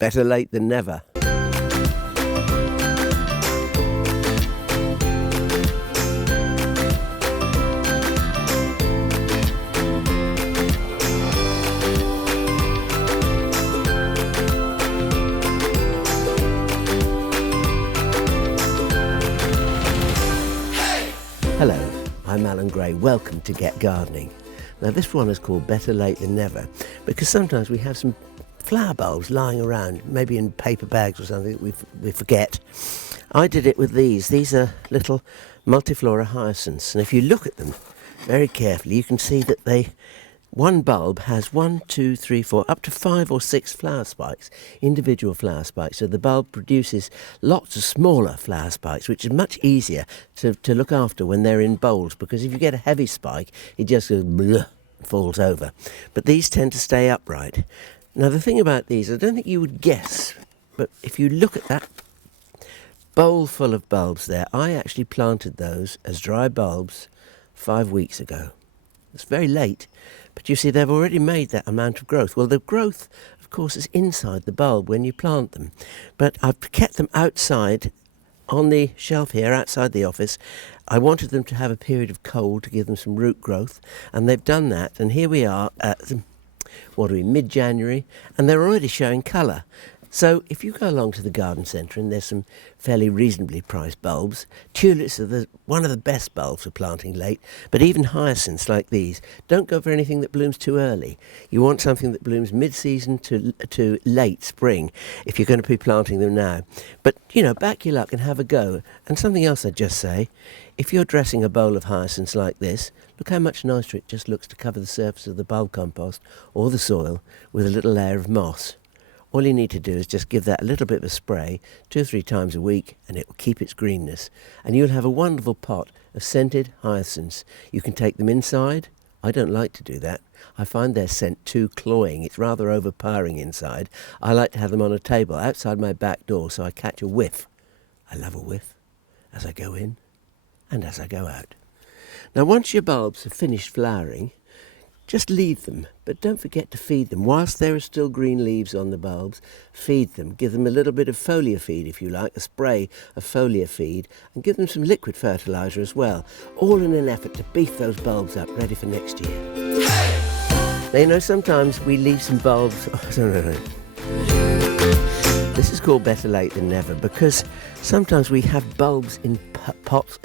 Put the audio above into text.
Better late than never. Hello, I'm Alan Gray. Welcome to Get Gardening. Now this one is called Better Late Than Never because sometimes we have some flower bulbs lying around, maybe in paper bags or something that we forget. I did it with these. These are little multiflora hyacinths, and if you look at them very carefully you can see that one bulb has 1, 2, 3, 4, up to 5 or 6 flower spikes, individual flower spikes. So the bulb produces lots of smaller flower spikes, which is much easier to look after when they're in bowls, because if you get a heavy spike, it just goes bleh, falls over. But these tend to stay upright. Now the thing about these, I don't think you would guess, but if you look at that bowl full of bulbs there, I actually planted those as dry bulbs 5 weeks ago. It's very late, but you see they've already made that amount of growth. Well, the growth, of course, is inside the bulb when you plant them. But I've kept them outside on the shelf here, outside the office. I wanted them to have a period of cold to give them some root growth, and they've done that. And here we are at, mid-January, and they're already showing colour. So if you go along to the garden centre, and there's some fairly reasonably priced bulbs, tulips are one of the best bulbs for planting late, but even hyacinths like these, don't go for anything that blooms too early. You want something that blooms mid-season to late spring if you're going to be planting them now. But, back your luck and have a go. And something else I'd just say, if you're dressing a bowl of hyacinths like this, look how much nicer it just looks to cover the surface of the bulb compost or the soil with a little layer of moss. All you need to do is just give that a little bit of a spray 2 or 3 times a week, and it will keep its greenness. And you'll have a wonderful pot of scented hyacinths. You can take them inside. I don't like to do that. I find their scent too cloying. It's rather overpowering inside. I like to have them on a table outside my back door so I catch a whiff. I love a whiff as I go in and as I go out. Now once your bulbs have finished flowering, just leave them, but don't forget to feed them. Whilst there are still green leaves on the bulbs, feed them. Give them a little bit of foliar feed, if you like, a spray of foliar feed, and give them some liquid fertiliser as well, all in an effort to beef those bulbs up, ready for next year. Hey! Now, sometimes we leave some bulbs... This is called Better Late Than Never, because sometimes we have bulbs in pots...